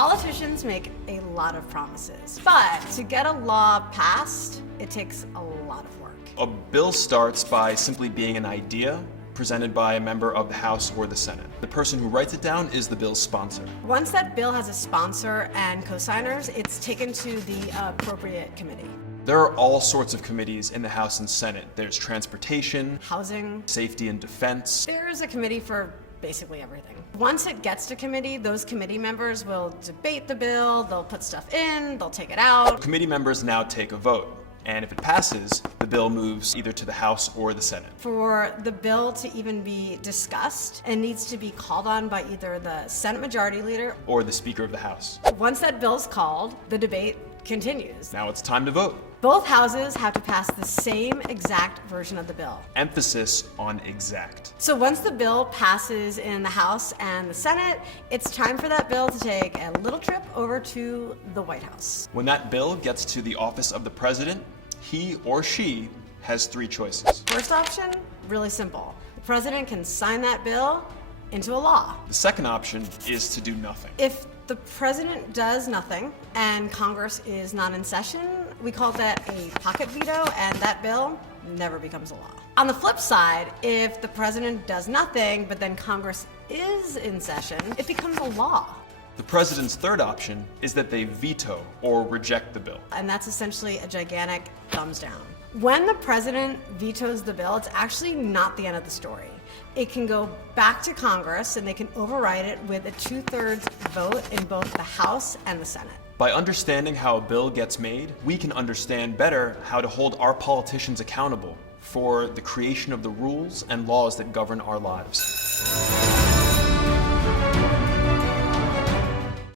Politicians make a lot of promises, but to get a law passed, it takes a lot of work. A bill starts by simply being an idea presented by a member of the House or the Senate. The person who writes it down is the bill's sponsor. Once that bill has a sponsor and co-signers, it's taken to the appropriate committee. There are all sorts of committees in the House and Senate. There's transportation, Housing, safety and defense. there's a committee for basically everything. Once it gets to committee, those committee members will debate the bill, they'll put stuff in, they'll take it out. Committee members now take a vote, and if it passes, the bill moves either to the House or the Senate. For the bill to even be discussed, it needs to be called on by either the Senate Majority Leader Or the Speaker of the House. Once that bill's called, the debate continues. Now it's time to vote. Both houses have to pass the same exact version of the bill. Emphasis on exact. So once the bill passes in the House and the Senate, it's time for that bill to take a little trip over to the White House. When that bill gets to the office of the president, he or she has three choices. First option, really simple. The president can sign that bill into a law. The second option is to do nothing. If the president does nothing and Congress is not in session, we call that a pocket veto, and that bill never becomes a law. On the flip side, if the president does nothing, but then Congress is in session, it becomes a law. The president's third option is that they veto or reject the bill. And that's essentially a gigantic thumbs down. When the president vetoes the bill, it's actually not the end of the story. It can go back to Congress and they can override it with a 2/3 vote in both the House and the Senate. By understanding how a bill gets made, we can understand better how to hold our politicians accountable for the creation of the rules and laws that govern our lives.